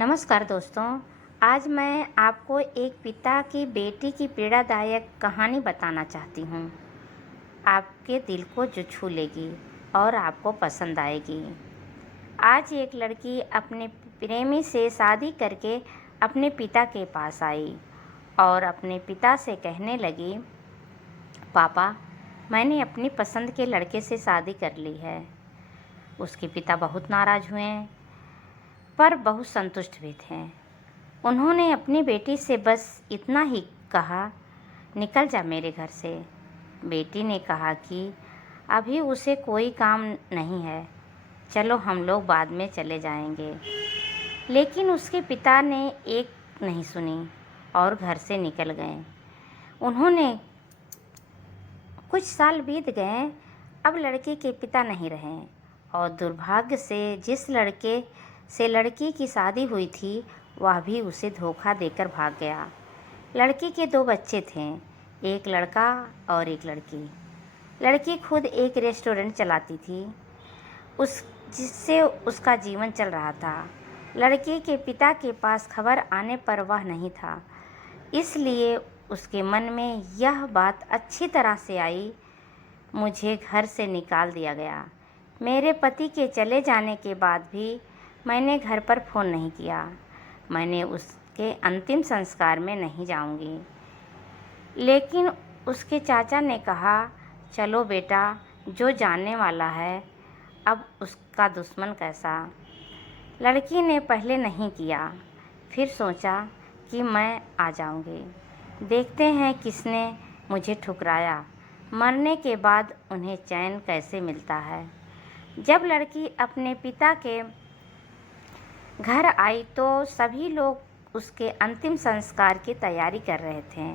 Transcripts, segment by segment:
नमस्कार दोस्तों। आज मैं आपको एक पिता की बेटी की पीड़ादायक कहानी बताना चाहती हूँ। आपके दिल को जो छू लेगी और आपको पसंद आएगी। आज एक लड़की अपने प्रेमी से शादी करके अपने पिता के पास आई और अपने पिता से कहने लगी, पापा, मैंने अपनी पसंद के लड़के से शादी कर ली है। उसके पिता बहुत नाराज़ हुए पर बहुत संतुष्ट भी थे। उन्होंने अपनी बेटी से बस इतना ही कहा, निकल जा मेरे घर से। बेटी ने कहा कि अभी उसे कोई काम नहीं है, चलो हम लोग बाद में चले जाएंगे। लेकिन उसके पिता ने एक नहीं सुनी और घर से निकल गए। उन्होंने कुछ साल बीत गए। अब लड़के के पिता नहीं रहे और दुर्भाग्य से जिस लड़के से लड़की की शादी हुई थी वह भी उसे धोखा देकर भाग गया। लड़की के 2 बच्चे थे, एक लड़का और एक लड़की। लड़की खुद एक रेस्टोरेंट चलाती थी जिससे उसका जीवन चल रहा था। लड़के के पिता के पास खबर आने पर वह नहीं था, इसलिए उसके मन में यह बात अच्छी तरह से आई, मुझे घर से निकाल दिया गया। मेरे पति के चले जाने के बाद भी मैंने घर पर फ़ोन नहीं किया। मैंने उसके अंतिम संस्कार में नहीं जाऊंगी। लेकिन उसके चाचा ने कहा, चलो बेटा, जो जानने वाला है अब उसका दुश्मन कैसा। लड़की ने पहले नहीं किया, फिर सोचा कि मैं आ जाऊंगी। देखते हैं किसने मुझे ठुकराया। मरने के बाद उन्हें चैन कैसे मिलता है। जब लड़की अपने पिता के घर आई तो सभी लोग उसके अंतिम संस्कार की तैयारी कर रहे थे,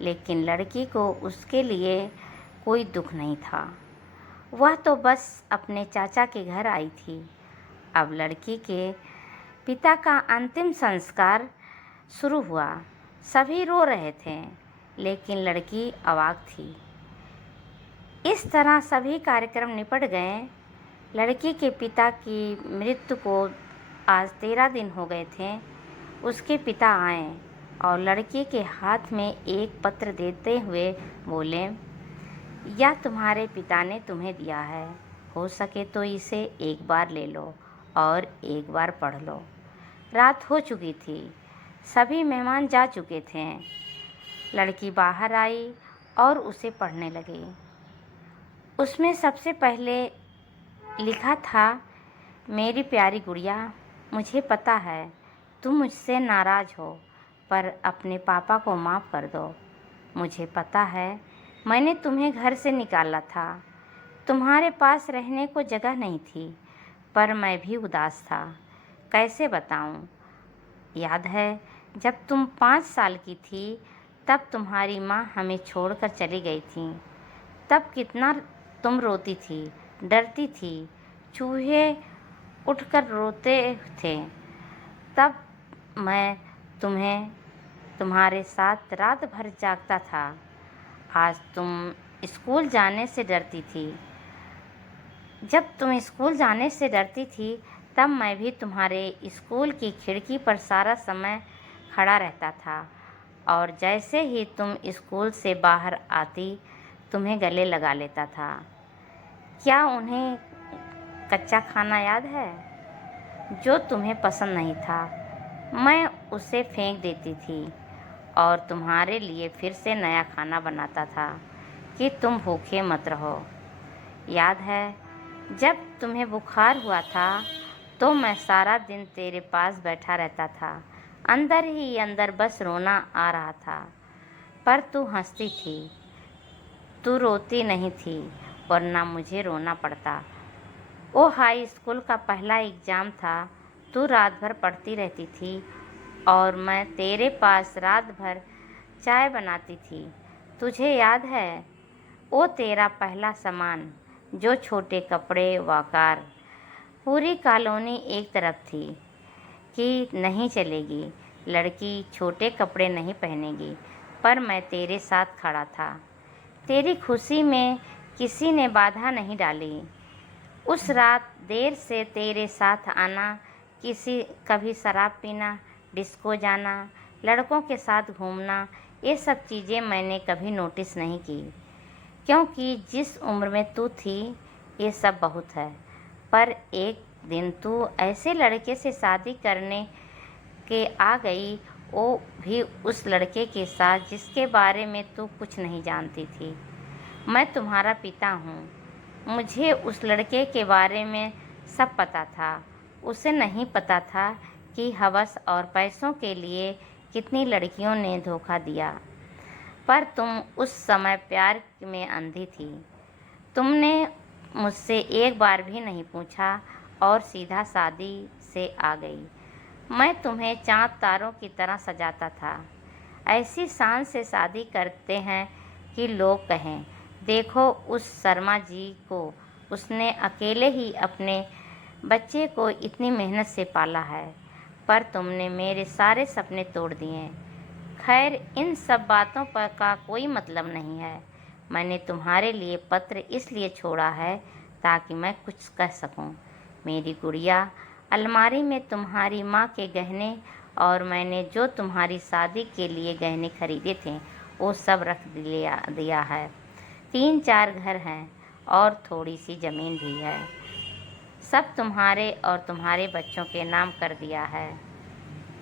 लेकिन लड़की को उसके लिए कोई दुख नहीं था। वह तो बस अपने चाचा के घर आई थी। अब लड़की के पिता का अंतिम संस्कार शुरू हुआ। सभी रो रहे थे, लेकिन लड़की अवाक थी। इस तरह सभी कार्यक्रम निपट गए। लड़की के पिता की मृत्यु को आज 13 दिन हो गए थे। उसके पिता आए और लड़की के हाथ में एक पत्र देते हुए बोले, यह तुम्हारे पिता ने तुम्हें दिया है, हो सके तो इसे एक बार ले लो और एक बार पढ़ लो। रात हो चुकी थी, सभी मेहमान जा चुके थे। लड़की बाहर आई और उसे पढ़ने लगी। उसमें सबसे पहले लिखा था, मेरी प्यारी गुड़िया, मुझे पता है तुम मुझसे नाराज़ हो, पर अपने पापा को माफ़ कर दो। मुझे पता है मैंने तुम्हें घर से निकाला था, तुम्हारे पास रहने को जगह नहीं थी, पर मैं भी उदास था, कैसे बताऊं। याद है जब तुम 5 साल की थी तब तुम्हारी माँ हमें छोड़कर चली गई थी। तब कितना तुम रोती थी, डरती थी, चूहे उठकर रोते थे। तब मैं तुम्हारे साथ रात भर जागता था। आज तुम स्कूल जाने से डरती थी। जब तुम स्कूल जाने से डरती थी तब मैं भी तुम्हारे स्कूल की खिड़की पर सारा समय खड़ा रहता था और जैसे ही तुम स्कूल से बाहर आती तुम्हें गले लगा लेता था। क्या उन्हें कच्चा खाना याद है जो तुम्हें पसंद नहीं था? मैं उसे फेंक देती थी और तुम्हारे लिए फिर से नया खाना बनाता था कि तुम भूखे मत रहो। याद है जब तुम्हें बुखार हुआ था तो मैं सारा दिन तेरे पास बैठा रहता था, अंदर ही अंदर बस रोना आ रहा था, पर तू हंसती थी, तू रोती नहीं थी, वरना मुझे रोना पड़ता। वो हाई स्कूल का पहला एग्ज़ाम था, तू रात भर पढ़ती रहती थी और मैं तेरे पास रात भर चाय बनाती थी। तुझे याद है वो तेरा पहला सामान, जो छोटे कपड़े वकार। पूरी कॉलोनी एक तरफ थी कि नहीं चलेगी, लड़की छोटे कपड़े नहीं पहनेगी, पर मैं तेरे साथ खड़ा था। तेरी खुशी में किसी ने बाधा नहीं डाली। उस रात देर से तेरे साथ आना कभी शराब पीना, डिस्को जाना, लड़कों के साथ घूमना, ये सब चीज़ें मैंने कभी नोटिस नहीं की, क्योंकि जिस उम्र में तू थी ये सब बहुत है। पर एक दिन तू ऐसे लड़के से शादी करने के आ गई, वो भी उस लड़के के साथ जिसके बारे में तू कुछ नहीं जानती थी। मैं तुम्हारा पिता हूँ, मुझे उस लड़के के बारे में सब पता था। उसे नहीं पता था कि हवस और पैसों के लिए कितनी लड़कियों ने धोखा दिया। पर तुम उस समय प्यार में अंधी थी। तुमने मुझसे एक बार भी नहीं पूछा और सीधा शादी से आ गई। मैं तुम्हें चाँद तारों की तरह सजाता था। ऐसी शान से शादी करते हैं कि लोग कहें, देखो उस शर्मा जी को, उसने अकेले ही अपने बच्चे को इतनी मेहनत से पाला है। पर तुमने मेरे सारे सपने तोड़ दिए। खैर, इन सब बातों पर का कोई मतलब नहीं है। मैंने तुम्हारे लिए पत्र इसलिए छोड़ा है ताकि मैं कुछ कह सकूं। मेरी गुड़िया, अलमारी में तुम्हारी माँ के गहने और मैंने जो तुम्हारी शादी के लिए गहने खरीदे थे वो सब रख दिया है। 3-4 घर हैं और थोड़ी सी ज़मीन भी है। सब तुम्हारे और तुम्हारे बच्चों के नाम कर दिया है।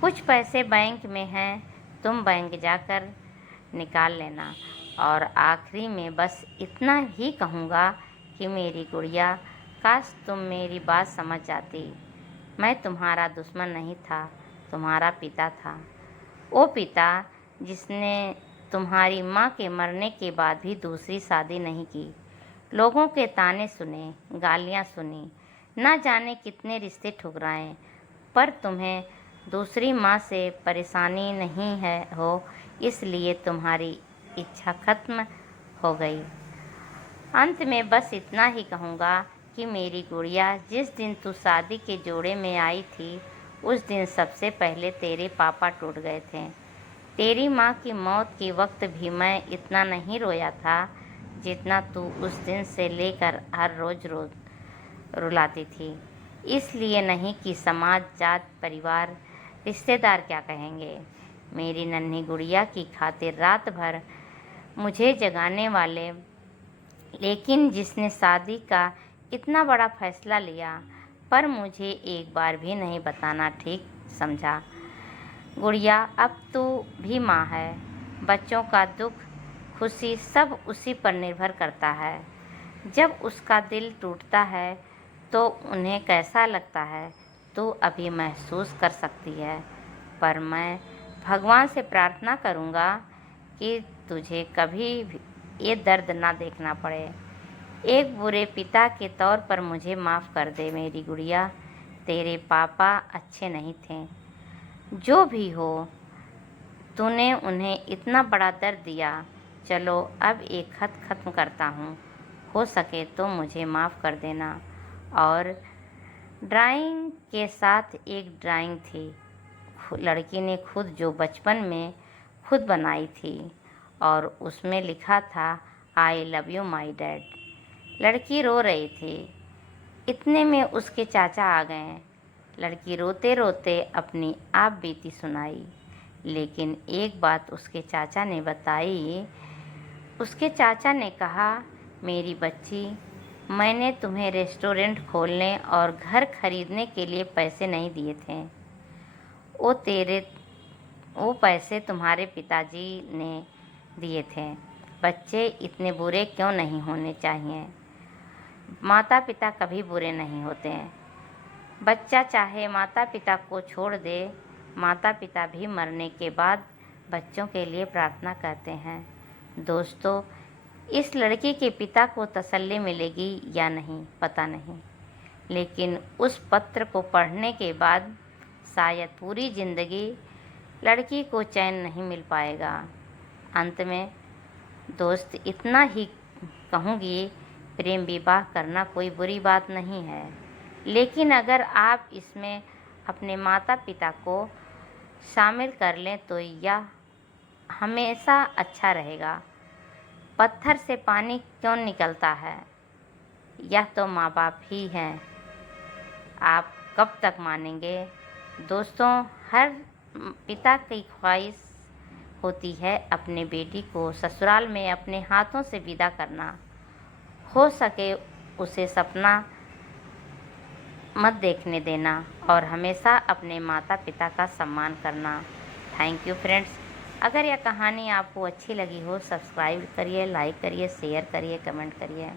कुछ पैसे बैंक में हैं, तुम बैंक जाकर निकाल लेना। और आखिरी में बस इतना ही कहूँगा कि मेरी गुड़िया, काश तुम मेरी बात समझ जाती। मैं तुम्हारा दुश्मन नहीं था, तुम्हारा पिता था। वो पिता जिसने तुम्हारी माँ के मरने के बाद भी दूसरी शादी नहीं की। लोगों के ताने सुने, गालियाँ सुनी, ना जाने कितने रिश्ते ठुकराए, पर तुम्हें दूसरी माँ से परेशानी नहीं है हो, इसलिए तुम्हारी इच्छा खत्म हो गई। अंत में बस इतना ही कहूँगा कि मेरी गुड़िया, जिस दिन तू शादी के जोड़े में आई थी उस दिन सबसे पहले तेरे पापा टूट गए थे। तेरी माँ की मौत के वक्त भी मैं इतना नहीं रोया था जितना तू उस दिन से लेकर हर रोज़ रुलाती थी। इसलिए नहीं कि समाज, जात, परिवार, रिश्तेदार क्या कहेंगे। मेरी नन्ही गुड़िया की खातिर रात भर मुझे जगाने वाले, लेकिन जिसने शादी का इतना बड़ा फैसला लिया पर मुझे एक बार भी नहीं बताना ठीक समझा। गुड़िया, अब तू भी माँ है। बच्चों का दुख, खुशी सब उसी पर निर्भर करता है। जब उसका दिल टूटता है तो उन्हें कैसा लगता है तू अभी महसूस कर सकती है। पर मैं भगवान से प्रार्थना करूँगा कि तुझे कभी भी ये दर्द ना देखना पड़े। एक बुरे पिता के तौर पर मुझे माफ़ कर दे मेरी गुड़िया। तेरे पापा अच्छे नहीं थे। जो भी हो, तूने उन्हें इतना बड़ा दर्द दिया। चलो अब एक खत ख़त्म करता हूँ, हो सके तो मुझे माफ़ कर देना। और ड्राइंग के साथ एक ड्राइंग थी, लड़की ने खुद जो बचपन में खुद बनाई थी और उसमें लिखा था, I love you my dad. लड़की रो रही थी। इतने में उसके चाचा आ गए। लड़की रोते रोते अपनी आप बीती सुनाई, लेकिन एक बात उसके चाचा ने बताई। उसके चाचा ने कहा, मेरी बच्ची, मैंने तुम्हें रेस्टोरेंट खोलने और घर खरीदने के लिए पैसे नहीं दिए थे। वो पैसे तुम्हारे पिताजी ने दिए थे। बच्चे इतने बुरे क्यों नहीं होने चाहिए। माता पिता कभी बुरे नहीं होते हैं। बच्चा चाहे माता पिता को छोड़ दे, माता पिता भी मरने के बाद बच्चों के लिए प्रार्थना करते हैं। दोस्तों, इस लड़की के पिता को तसल्ली मिलेगी या नहीं पता नहीं, लेकिन उस पत्र को पढ़ने के बाद शायद पूरी ज़िंदगी लड़की को चैन नहीं मिल पाएगा। अंत में दोस्त इतना ही कहूँगी, प्रेम विवाह करना कोई बुरी बात नहीं है, लेकिन अगर आप इसमें अपने माता पिता को शामिल कर लें तो यह हमेशा अच्छा रहेगा। पत्थर से पानी क्यों निकलता है? यह तो माँ बाप ही हैं। आप कब तक मानेंगे? दोस्तों, हर पिता की ख्वाहिश होती है अपने बेटी को ससुराल में अपने हाथों से विदा करना। हो सके उसे सपना मत देखने देना और हमेशा अपने माता पिता का सम्मान करना। Thank you friends. अगर यह कहानी आपको अच्छी लगी हो, सब्सक्राइब करिए, लाइक करिए, शेयर करिए, कमेंट करिए।